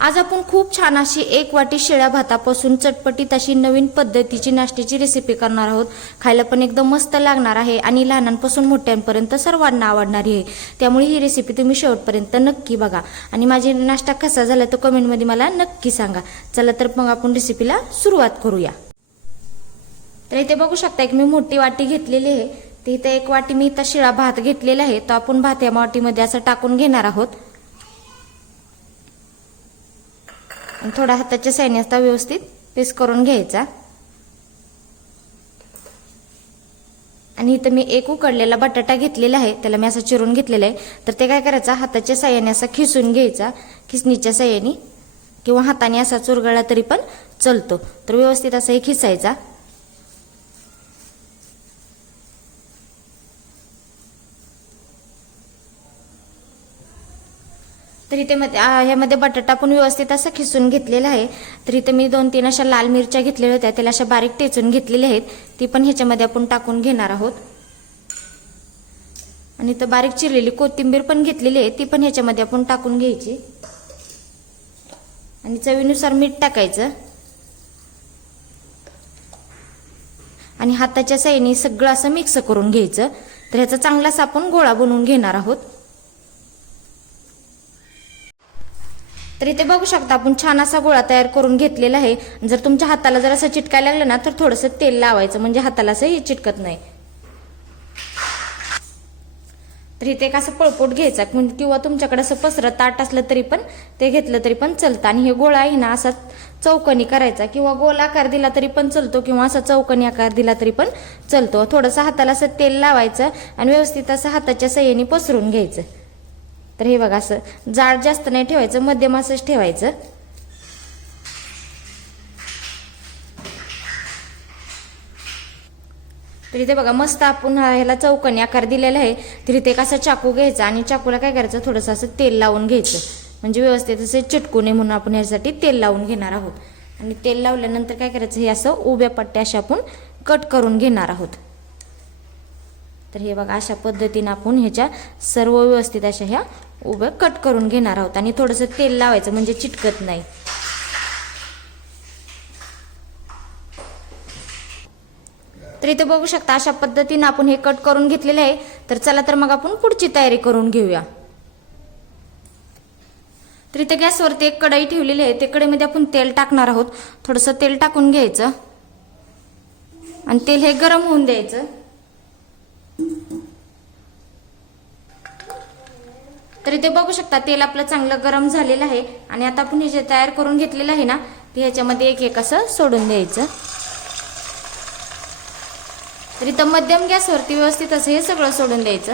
आज आपण खूप छान अशी 1 वाटी शिळ्या भातापासून चटपटीत अशी नवीन पद्धतीची नाश्त्याची रेसिपी करणार आहोत। खायला पण एकदम मस्त लागणार आहे आणि लहानांपासून मोठ्यांपर्यंत सर्वांना आवडणारी आहे। त्यामुळे ही रेसिपी तुम्ही शेवटपर्यंत नक्की बघा आणि माझी नाश्ता कसा झाला तो कमेंट मध्ये मला नक्की सांगा। चला तर मग आपण रेसिपीला सुरुवात करूया। तर इथे बघू शकता एक मी मोठी वाटी घेतलेली आहे। ते इथे 1 वाटी मी इथे शिळा भात घेतलेला आहे। तो आपण भात या वाटीमध्ये असं टाकून घेणार आहोत आणि थोडा हाताच्या साहाय्याने आता व्यवस्थित पीस करून घ्यायचा। आणि इथे मी एक उकडलेला बटाटा घेतलेला आहे, त्याला मी असं चिरून घेतलेला आहे। तर ते काय करायचं, हाताच्या साहाय्याने असं खिसून घ्यायचा, खिसणीच्या साहाय्याने किंवा हाताने असा चुरगळला तरी पण चालतो। तर व्यवस्थित असं हे खिसायचा। तर इथे ह्यामध्ये बटाटा पण व्यवस्थित असं खिसून घेतलेला आहे। तर इथे मी 2-3 अशा लाल मिरच्या घेतलेल्या होत्या, त्याला अशा बारीक टेचून घेतलेल्या आहेत, ती पण ह्याच्यामध्ये आपण टाकून घेणार आहोत। आणि इथे बारीक चिरलेली कोथिंबीर पण घेतलेली आहे, ती पण ह्याच्यामध्ये आपण टाकून घ्यायची आणि चवीनुसार मीठ टाकायचं आणि हाताच्या साहाय्याने सगळं असं मिक्स करून घ्यायचं। तर ह्याचा चांगलाच आपण गोळा बनवून घेणार आहोत। तर इथे बघू शकता आपण छान असा गोळा तयार करून घेतलेला आहे। जर तुमच्या हाताला जर असं चिटकायला लागलं ना तर थोडंसं तेल लावायचं, म्हणजे हाताला असं चिटकत नाही। तर इथे एक असं पळपोट घ्यायचा किंवा तुमच्याकडे असं पसरत ताट असलं तरी पण ते घेतलं तरी पण चालतं। आणि हे गोळा आहे ना असा चौकोनी करायचा किंवा गोल आकार दिला तरी पण चालतो किंवा असा चौकोनी आकार दिला तरी पण चालतो। थोडंसं हाताला असं तेल लावायचं आणि व्यवस्थित असं हाताच्या साहाय्याने पसरून घ्यायचं। तर हे बघा असं जाड जास्त नाही ठेवायचं, मध्यम असंच ठेवायचं। तर इथे बघा मस्त आपण ह्याला चौकोनी आकार दिलेला आहे। तर इथे एक असा चाकू घ्यायचा आणि चाकूला काय करायचं, थोडंसं असं तेल लावून घ्यायचं, म्हणजे व्यवस्थित असं चिटकू नये म्हणून आपण ह्यासाठी तेल लावून घेणार आहोत। आणि तेल लावल्यानंतर काय करायचं, हे असं उभ्या पट्ट्या अशा आपण कट करून घेणार आहोत। तर हे बघा अशा पद्धतीने आपण ह्याच्या सर्व व्यवस्थित अशा ह्या उभ्या कट करून घेणार आहोत आणि थोडंसं तेल लावायचं म्हणजे चिटकत नाही। तर इथे बघू शकता अशा पद्धतीने आपण हे कट करून घेतलेले आहे। तर चला तर मग आपण पुढची तयारी करून घेऊया। तर इथे गॅसवरती एक कढई ठेवलेली आहे, ते कढईमध्ये आपण तेल टाकणार आहोत। थोडंसं तेल टाकून घ्यायचं आणि तेल हे गरम होऊन द्यायचं। तर इथे बघू शकता तेल आपलं चांगलं गरम झालेलं आहे आणि आता आपण हे जे तयार करून घेतलेलं आहे ना ते ह्याच्यामध्ये एक एक असं सोडून द्यायचं। तर इथं मध्यम गॅसवरती व्यवस्थित असं हे सगळं सोडून द्यायचं।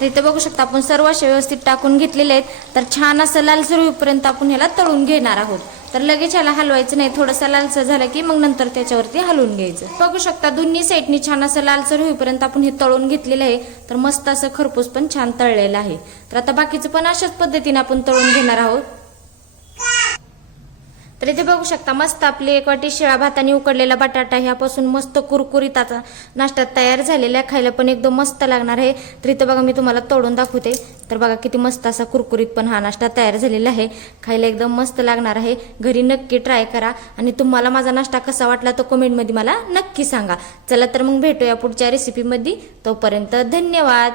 तर इथे बघू शकता आपण सर्व असे व्यवस्थित टाकून घेतलेले आहेत। तर छान असं लालसर होईपर्यंत आपण ह्याला तळून घेणार आहोत। तर लगेच ह्याला हलवायचं नाही, थोडंसं लालसर झालं की मग नंतर त्याच्यावरती हलवून घ्यायचं। बघू शकता दोन्ही साईडनी छान असं लालसर होईपर्यंत आपण हे तळून घेतलेलं आहे। तर मस्त असं खरपूस पण छान तळलेलं आहे। तर आता बाकीचं पण अशाच पद्धतीने आपण तळून घेणार आहोत। तर इथे बघू शकता मस्त आपली 1 वाटी शिळा भात आणि उकडलेला बटाटा ह्यापासून मस्त कुरकुरीत आता नाश्ता तयार झालेला आहे। खायला पण एकदम मस्त लागणार आहे। तर इथे बघा मी तुम्हाला तोडून दाखवते। तर बघा किती मस्त असा कुरकुरीत पण हा नाश्ता तयार झालेला आहे। खायला एकदम मस्त लागणार आहे। घरी नक्की ट्राय करा आणि तुम्हाला माझा नाश्ता कसा वाटला तो कमेंटमध्ये मला नक्की सांगा। चला तर मग भेटूया पुढच्या रेसिपीमध्ये, तोपर्यंत धन्यवाद।